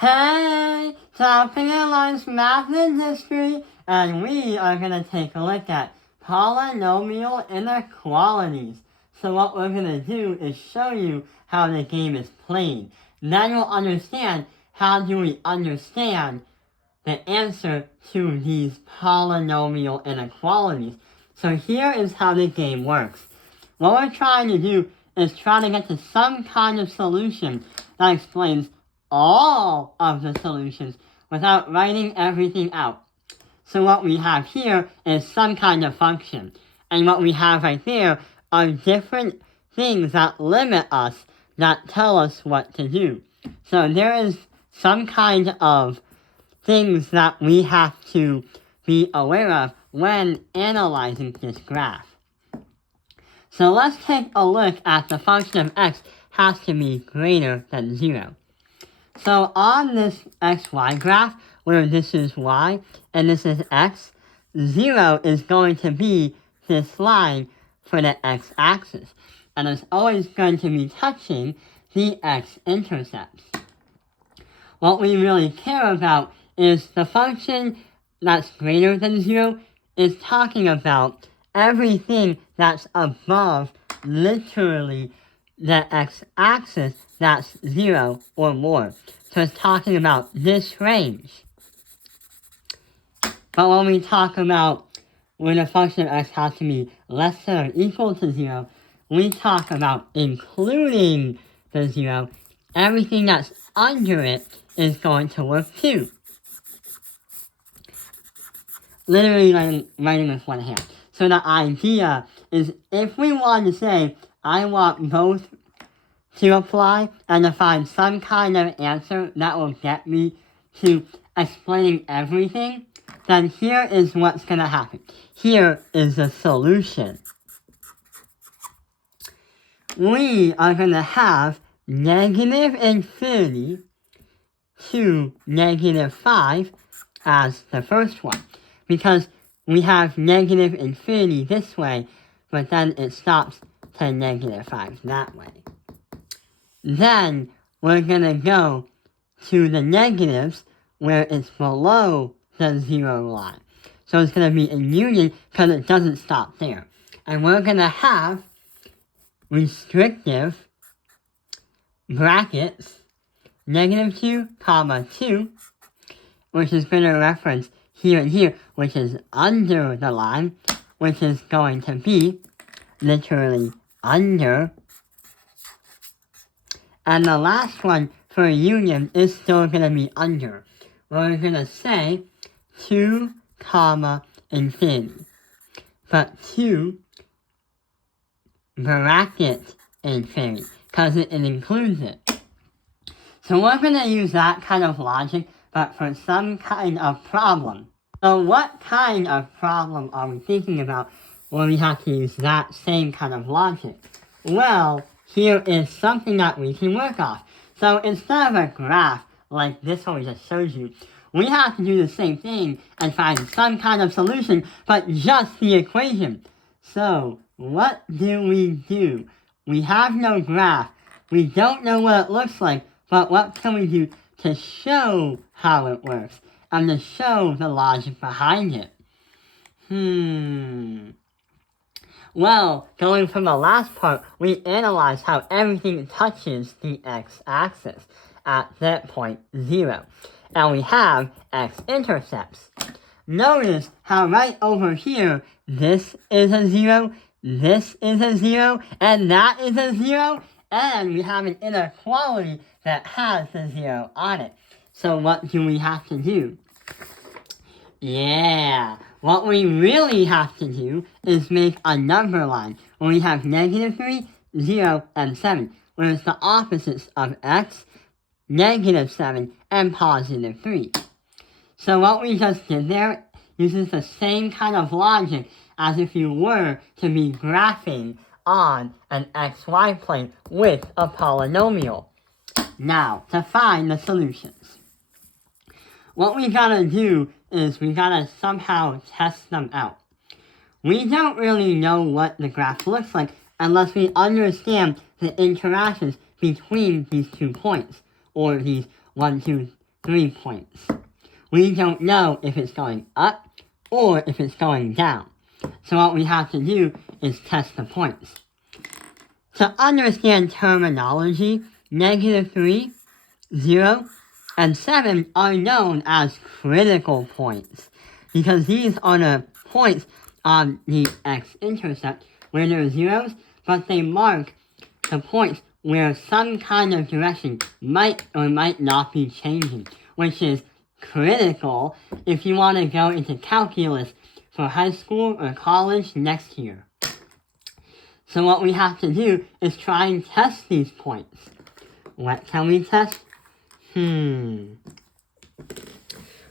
Hey, Topping Lines Math and History, and we are going to take a look at polynomial inequalities. So what we're going to do is show you how the game is played. Then you'll understand how do we understand the answer to these polynomial inequalities. So here is how the game works. What we're trying to do is try to get to some kind of solution that explains all of the solutions without writing everything out. So what we have here is some kind of function. And what we have right there are different things that limit us, that tell us what to do. So there is some kind of things that we have to be aware of when analyzing this graph. So let's take a look at the function of x has to be greater than 0. So on this xy graph, where this is y and this is x, 0 is going to be this line for the x-axis. And it's always going to be touching the x-intercepts. What we really care about is the function that's greater than 0 is talking about everything that's above literally the x-axis that's 0 or more. So it's talking about this range. But when we talk about when a function of x has to be less than or equal to 0, we talk about including the 0. Everything that's under it is going to work too. Literally writing with one hand. So the idea is if we want to say, I want both to apply and to find some kind of answer that will get me to explaining everything, then here is what's going to happen. Here is the solution. We are going to have negative infinity to negative 5 as the first one. Because we have negative infinity this way, but then it stops to negative 5 that way. Then we're going to go to the negatives where it's below the 0 line. So it's going to be in union because it doesn't stop there. And we're going to have restrictive brackets, negative 2, comma 2, which is going to reference here and here, which is under the line, which is going to be literally under. And the last one for union is still going to be under. We're going to say 2, comma, infinity. But 2 bracket infinity, because it includes it. So we're going to use that kind of logic, but for some kind of problem. So what kind of problem are we thinking about when we have to use that same kind of logic? Well, here is something that we can work off. So instead of a graph like this one we just showed you, we have to do the same thing and find some kind of solution, but just the equation. So what do? We have no graph. We don't know what it looks like, but what can we do to show how it works and to show the logic behind it? Well, going from the last part, we analyzed how everything touches the x-axis at that point 0. And we have x-intercepts. Notice how right over here, this is a 0, this is a 0, and that is a 0, and we have an inequality that has the 0 on it. So what do we have to do? Yeah, what we really have to do is make a number line where we have negative 3, 0, and 7, where it's the opposites of x, negative 7, and positive 3. So what we just did there uses the same kind of logic as if you were to be graphing on an xy plane with a polynomial. Now, to find the solutions. What we gotta do is we gotta somehow test them out. We don't really know what the graph looks like unless we understand the interactions between these 2 points, or these 1, 2, 3 points. We don't know if it's going up or if it's going down. So what we have to do is test the points. To understand terminology, -3, 0, and 7 are known as critical points because these are the points on the x-intercept where there are zeros, but they mark the points where some kind of direction might or might not be changing, which is critical if you want to go into calculus for high school or college next year. So what we have to do is try and test these points. What can we test?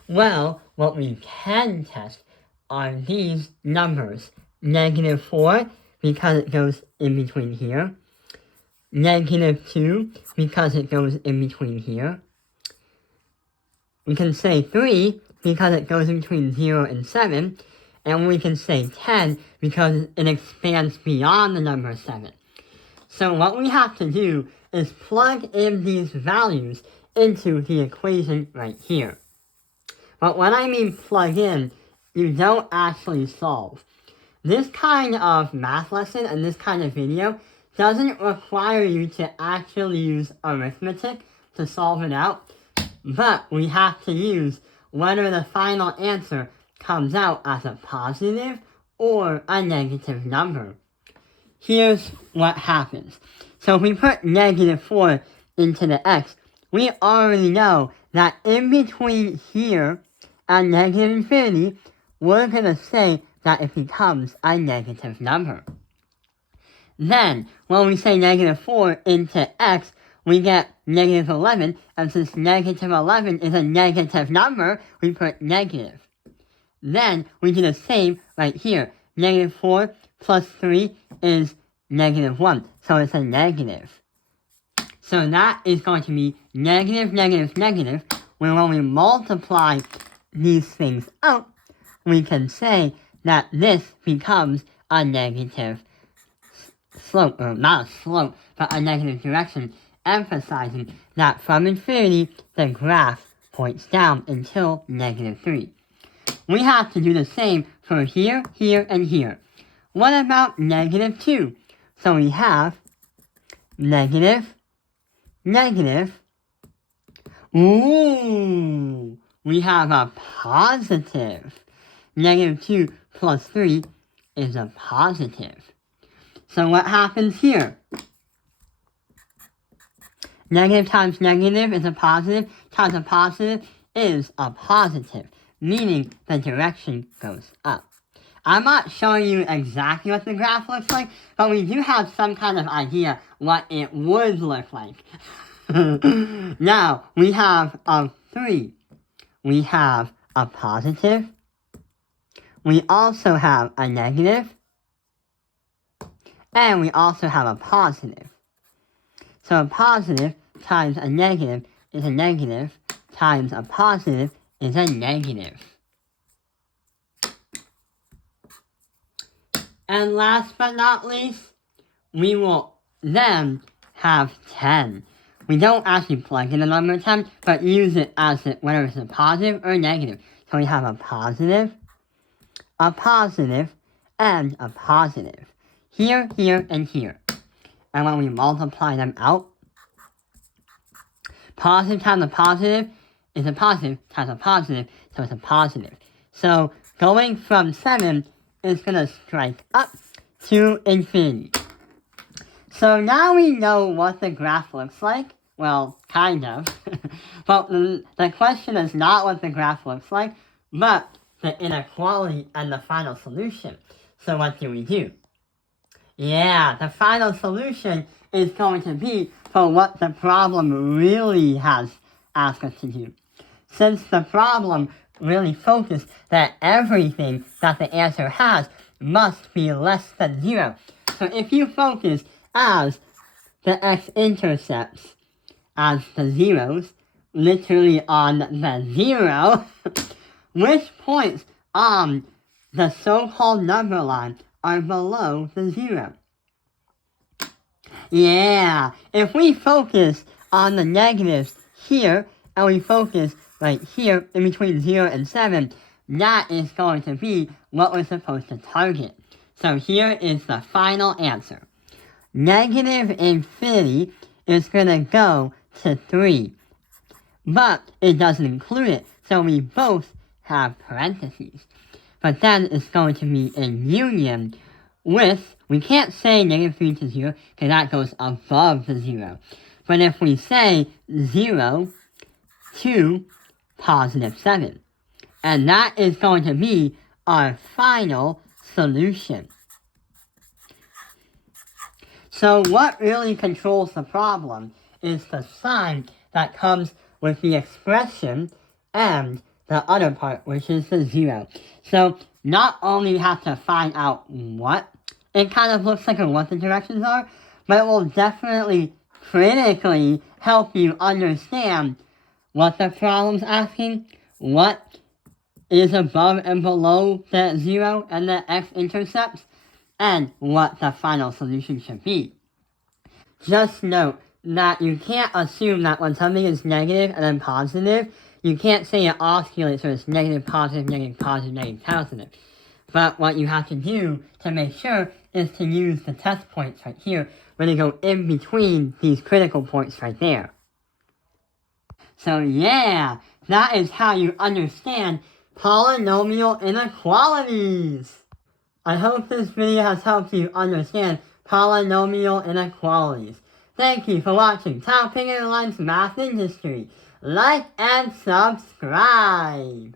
Well, what we can test are these numbers. -4 because it goes in between here. -2 because it goes in between here. We can say 3 because it goes in between 0 and 7. And we can say 10 because it expands beyond the number 7. So what we have to do is plug in these values into the equation right here. But when I mean plug in, you don't actually solve. This kind of math lesson and this kind of video doesn't require you to actually use arithmetic to solve it out, but we have to use whether the final answer comes out as a positive or a negative number. Here's what happens. So if we put -4 into the x, we already know that in between here and -infinity, we're going to say that it becomes a negative number. Then, when we say -4 into x, we get -11, and since -11 is a negative number, we put negative. Then, we do the same right here. -4 plus 3 is -1, so it's a negative. So that is going to be negative, negative, negative, where when we multiply these things out, we can say that this becomes a negative slope, or not a slope, but a negative direction, emphasizing that from infinity, the graph points down until -3. We have to do the same for here, here, and here. What about -2? So we have negative, negative. Ooh, we have a positive. -2 plus 3 is a positive. So what happens here? Negative times negative is a positive, times a positive is a positive, meaning the direction goes up. I'm not showing you exactly what the graph looks like, but we do have some kind of idea what it would look like. Now, we have a 3. We have a positive. We also have a negative. And we also have a positive. So a positive times a negative is a negative, times a positive is a negative. And last but not least, we will then have 10. We don't actually plug in the number 10, but use it as whether it's a positive or a negative. So we have a positive, and a positive. Here, here, and here. And when we multiply them out, positive times a positive is a positive times a positive, so it's a positive. So going from 7 is going to strike up to infinity. So now we know what the graph looks like. Well, kind of. But the question is not what the graph looks like, but the inequality and the final solution. So what do? Yeah, the final solution is going to be for what the problem really has asked us to do. Since the problem really focused that everything that the answer has must be less than 0. So if you focus as the x-intercepts as the zeros, literally on the 0, which points on the so-called number line are below the 0? Yeah, if we focus on the negatives here and we focus right here in between 0 and 7, that is going to be what we're supposed to target. So here is the final answer. Negative infinity is going to go to 3, but it doesn't include it, so we both have parentheses. But then it's going to be in union with, we can't say negative 3 to 0, because that goes above the 0. But if we say 0 to positive 7, and that is going to be our final solution. So what really controls the problem is the sign that comes with the expression and the other part, which is the 0. So not only you have to find out what it kind of looks like or what the directions are, but it will definitely critically help you understand what the problem's asking, what is above and below the 0 and the x-intercepts, and what the final solution should be. Just note that you can't assume that when something is negative and then positive, you can't say it oscillates, so it's negative, positive, negative, positive, negative, positive. But what you have to do to make sure is to use the test points right here, where they go in between these critical points right there. So yeah, that is how you understand polynomial inequalities. I hope this video has helped you understand polynomial inequalities. Thank you for watching Top Picking Lines Math and History. Like and subscribe.